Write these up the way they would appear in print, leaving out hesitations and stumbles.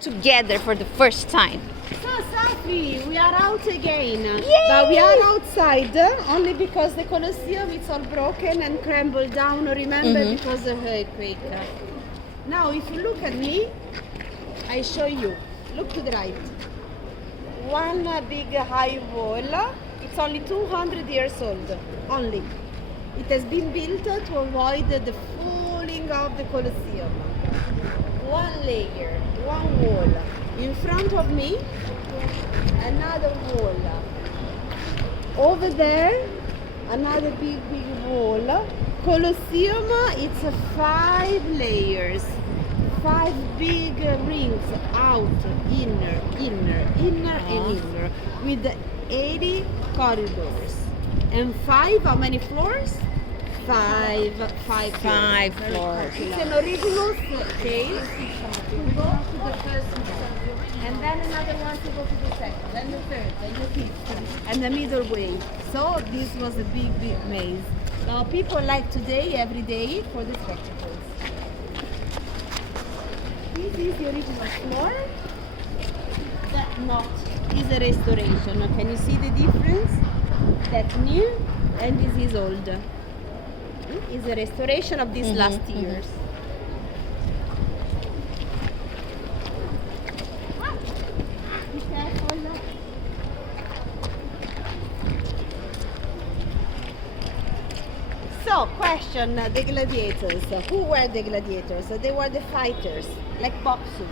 together for the first time. So, Safi, we are out again. Yay! But we are outside only because the Colosseum is all broken and crumbled down, remember, because of the earthquake. Now, if you look at me, I show you. Look to the right. One big high wall. It's only 200 years old. Only. It has been built to avoid the falling of the Colosseum. One layer, one wall. In front of me, another wall. Over there, another big wall. Colosseum, it's 5 layers. 5 big rings, out, inner, and inner, with 80 corridors. And 5, how many floors? 5 floors. It's an original scale to go to the first floor. And then another one to go to the second, then the third, then the fifth, and the middle way. So this was a big maze. Now people like today, every day, for the spectacles. This is the original floor. That not is a restoration. Can you see the difference? That's new and this is old. Is a restoration of these last years. Be careful. So, question, the gladiators. Who were the gladiators? They were the fighters, like boxing,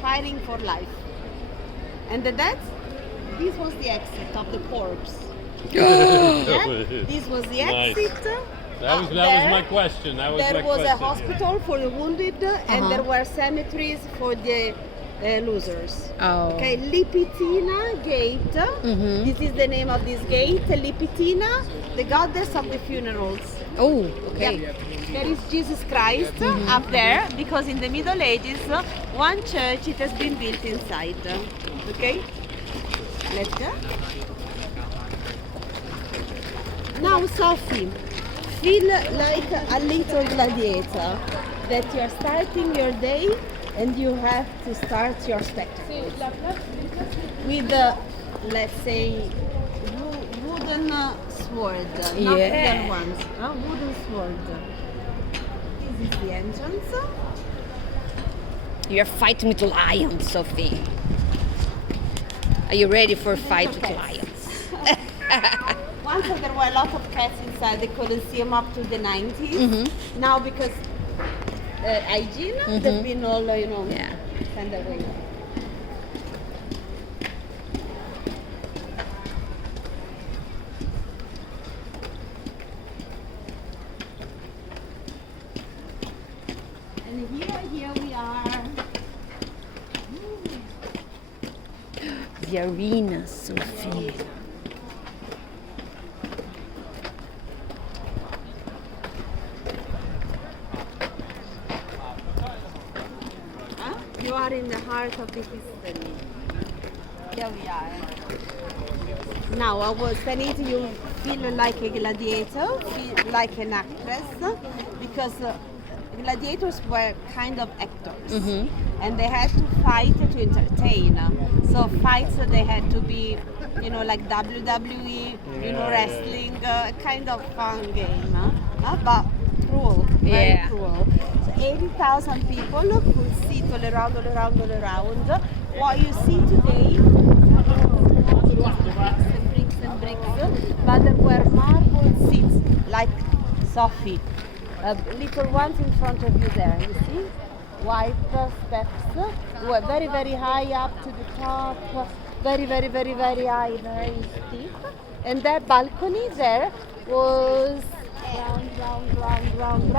fighting for life. And the death? This was the exit of the corpse. Yeah? This was the exit. That was my question. There was a hospital for the wounded, and there were cemeteries for the losers. Oh. Okay, Lipitina Gate. This is the name of this gate. Lipitina, the goddess of the funerals. Oh, okay. Yep. There is Jesus Christ up there, because in the Middle Ages, one church it has been built inside. Okay, let's go. Now, Sophie, feel like a little gladiator, that you are starting your day and you have to start your spectacles with, let's say, wooden sword, not real ones, wooden sword. This is the entrance. You're fighting with lions, Sophie. Are you ready for a fight with lions? Once there were a lot of cats inside the Colosseum up to the 90s. Now because hygiene, they've been all, sent away. And here we are. The arena, Sophie. You are in the heart of the history. Here we are. Now, I was telling you, feel like a gladiator, feel like an actress, because gladiators were kind of actors, and they had to fight to entertain. So fights, they had to be, like WWE, wrestling, kind of fun game, but cruel, very cruel. 80,000 people could sit all around. What you see today bricks and bricks, but there were marble seats, like Sophie. Little ones in front of you there, you see? White steps, were very, very high up to the top, very, very, very, very high, very steep. And that balcony there was round,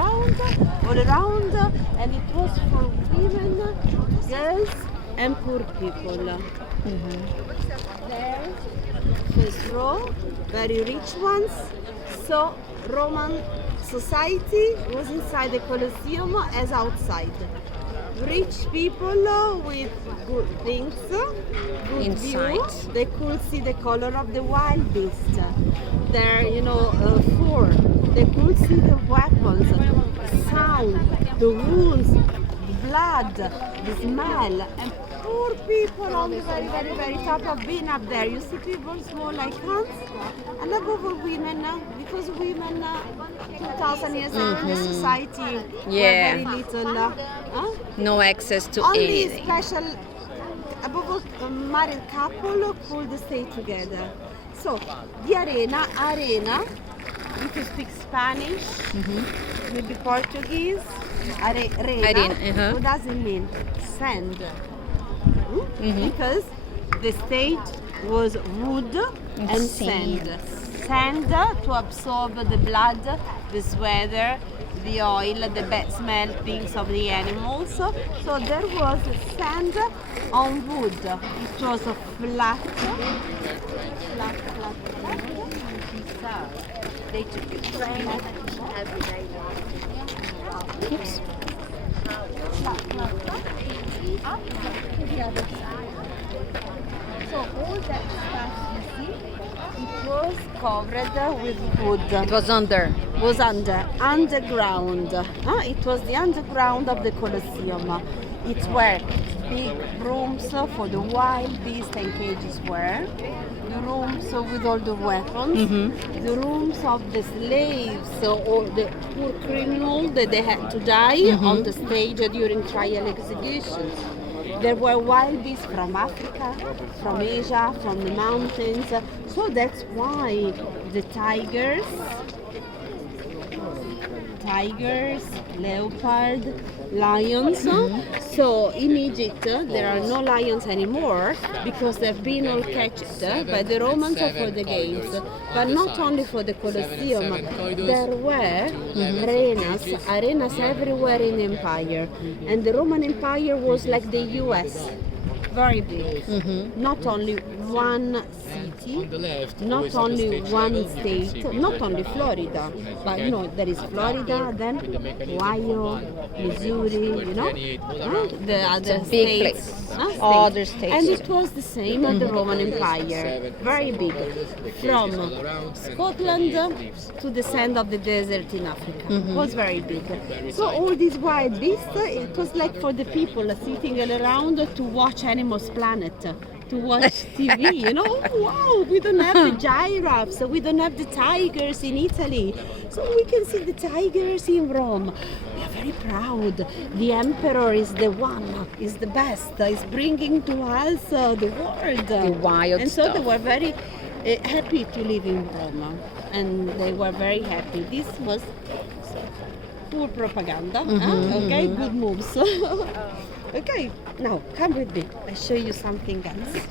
all around, and it was for women, girls, and poor people. There, first row, very rich ones. So Roman society was inside the Colosseum as outside. Rich people with good things, good Inside. view. They could see the color of the wild beast. Their, fur. They could see the weapons, the sound, the wounds, the blood, the smell, and poor people on the very, very, very top. I've been up there. You see people small like ants, and above all women, because women 2,000 years ago in the society Yeah. were very little. No access to Only anything. special, above all, married couple could stay together. So, the arena, if you speak Spanish, maybe Portuguese, Arena, what does it mean? Sand. Because the stage was wood and sand. Sand to absorb the blood, the sweater, the oil, the bad smell things of the animals. So there was sand on wood. It was a flat. They took a train every day. Oops. So all that stuff you see, it was covered with wood. It was under. Was underground. It was the underground of the Colosseum. It were big rooms for the wild beasts and cages were. The rooms with all the weapons. The rooms of the slaves or the poor criminals that they had to die on the stage during trial executions. There were wild beasts from Africa, from Asia, from the mountains. So that's why the tigers, leopard, lions. So in Egypt there are no lions anymore because they've been all catched by the Romans for the games. But not only for the Colosseum, there were arenas everywhere in the empire. And the Roman Empire was like the US. Very big. Not only one city, not only one state, not only Florida, but there is Florida, then Ohio, Missouri, the other Big states. place. Other states. And it was the same at the Roman Empire, very big, from Scotland to the sand of the desert in Africa. It was very big. So all these wild beasts, it was like for the people sitting around to watch Animals Planet, to watch TV, Oh, wow, we don't have the giraffes, we don't have the tigers in Italy, so we can see the tigers in Rome. We are very proud. The emperor is the one, is the best, is bringing to us the world. The wild And so stuff. they were very happy to live in Rome, and they were very happy. This was poor propaganda, okay, good moves. Okay, now come with me. I'll show you something else.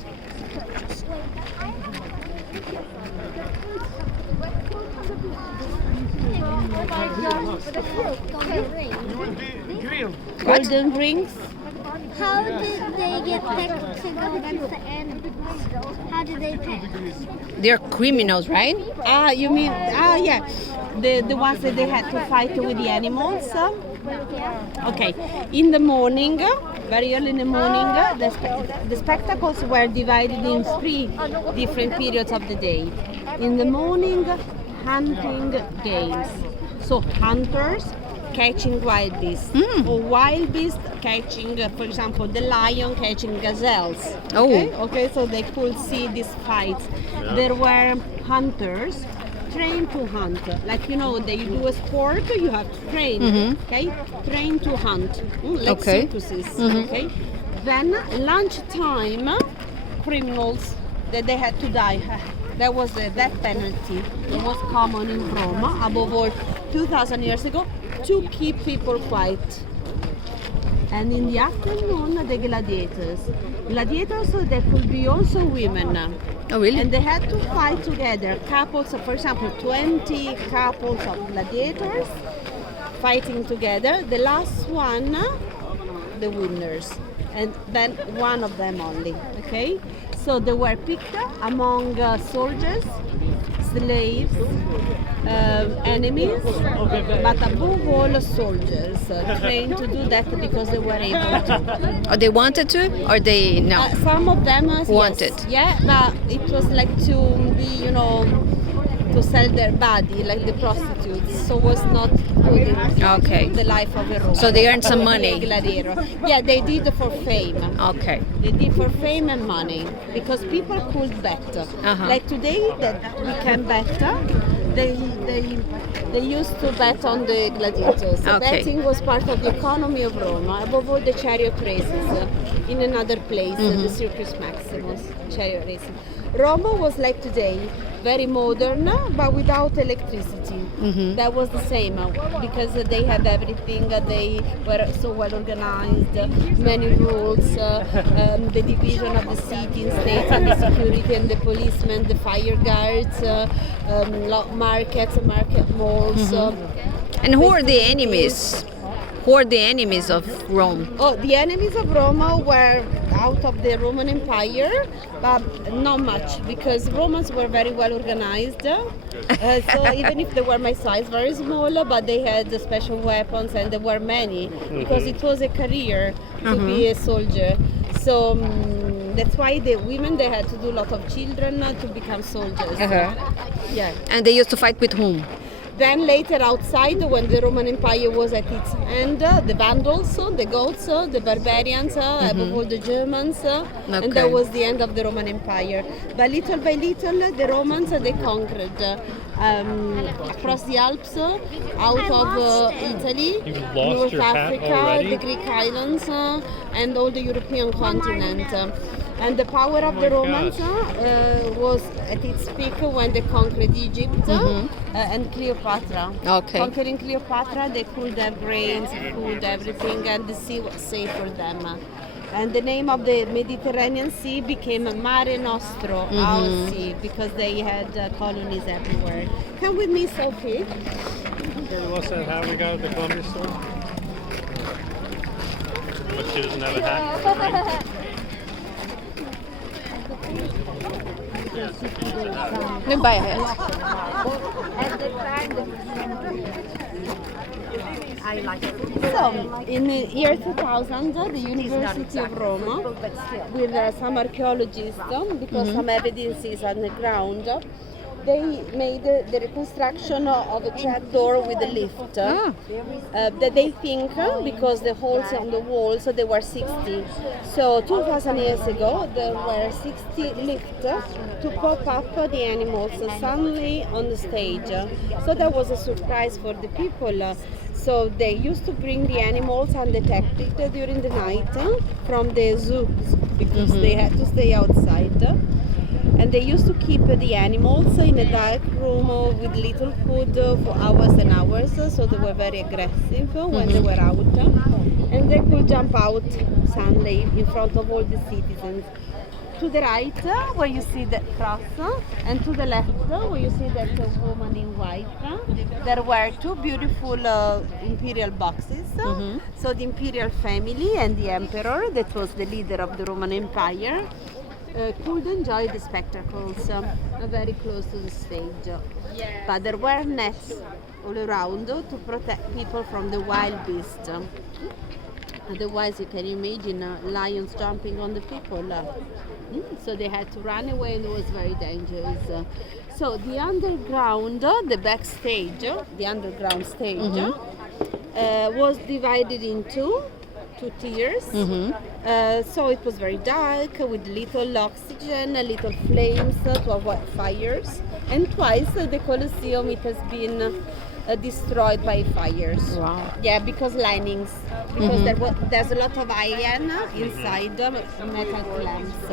Golden rings. How did they get picked to go against the animals? How did they pick? They're criminals, right? You mean, yeah, the ones that they had to fight with the animals. Okay, in the morning, very early in the morning, the spectacles were divided in 3 different periods of the day. In the morning, hunting games. So hunters catching wild beasts, or wild beasts catching, for example, the lion catching gazelles. Okay, so they could see these fights. There were hunters trained to hunt. Like, they do a sport, you have to train, okay? Train to hunt, like circuses, okay? Then lunchtime, criminals that they had to die. There was a death penalty. It was common in Rome, above all 2,000 years ago, to keep people quiet. And in the afternoon, the gladiators. Gladiators, there could be also women. Oh, really? And they had to fight together. Couples, for example, 20 couples of gladiators fighting together. The last one, the winners. And then one of them only, okay? So they were picked among soldiers, slaves, enemies, but above all soldiers, trained to do that because they were able to. Or they wanted to, or they no? Some of them Wanted. yes. Yeah, but it was like to be, to sell their body like the prostitutes, so was not good in Okay. the life of a Roman. So they earned some money. Gladiator. Yeah, they did it for fame. Okay. They did for fame and money because people could bet. Uh-huh. Like today that we can bet. They used to bet on the gladiators. Okay. Betting was part of the economy of Rome. Above all, the chariot races in another place, the Circus Maximus chariot racing. Rome was like today, very modern, but without electricity. That was the same because they had everything. They were so well organized, many rules, the division of the city and state, and the security and the policemen, the fire guards, markets, market malls. And who are the enemies? Who are the enemies of Rome? Oh, the enemies of Rome were out of the Roman Empire, but not much because Romans were very well organized. So even if they were my size, very small, but they had the special weapons and there were many because it was a career to be a soldier. So that's why the women they had to do a lot of children to become soldiers. Yeah. And they used to fight with whom? Then later outside, when the Roman Empire was at its end, the Vandals, the Goths, the barbarians, above all the Germans, and that was the end of the Roman Empire. But little by little, the Romans, they conquered across the Alps, out of Italy, You lost North your hat Africa, already? the Greek islands, and all the European continent. And the power of the my Romans was at its peak when they conquered Egypt and Cleopatra. Okay. Conquering Cleopatra, they could have grains, food, everything, and the sea was safe for them. And the name of the Mediterranean Sea became Mare Nostro, our sea, because they had colonies everywhere. Come with me, Sophie. Remember what's that hat we got at the Columbia store? But she doesn't have a hat. Right? Let me buy a hat. So, in the year 2000, the University of Rome, with some archaeologists, because some evidence is on the ground, they made the reconstruction of a trapdoor with a lift. That they think, because the holes on the walls, they were 60. So 2,000 years ago, there were 60 lifts to pop up the animals suddenly on the stage. So that was a surprise for the people. So they used to bring the animals undetected during the night from the zoo because they had to stay outside. And they used to keep the animals in a dark room with little food for hours and hours, so they were very aggressive when they were out. And they could jump out suddenly in front of all the citizens. To the right, where you see the cross, and to the left, where you see that woman in white, there were two beautiful imperial boxes. So the imperial family and the emperor, that was the leader of the Roman Empire, could enjoy the spectacles very close to the stage. But there were nets all around to protect people from the wild beasts. Otherwise, you can imagine lions jumping on the people. So they had to run away, and it was very dangerous. So the underground, the backstage, the underground stage, was divided into two tiers. So it was very dark with little oxygen, little flames to avoid fires. And twice the Colosseum it has been destroyed by fires. Wow. Yeah, because linings. Because there's a lot of iron inside metal lamps.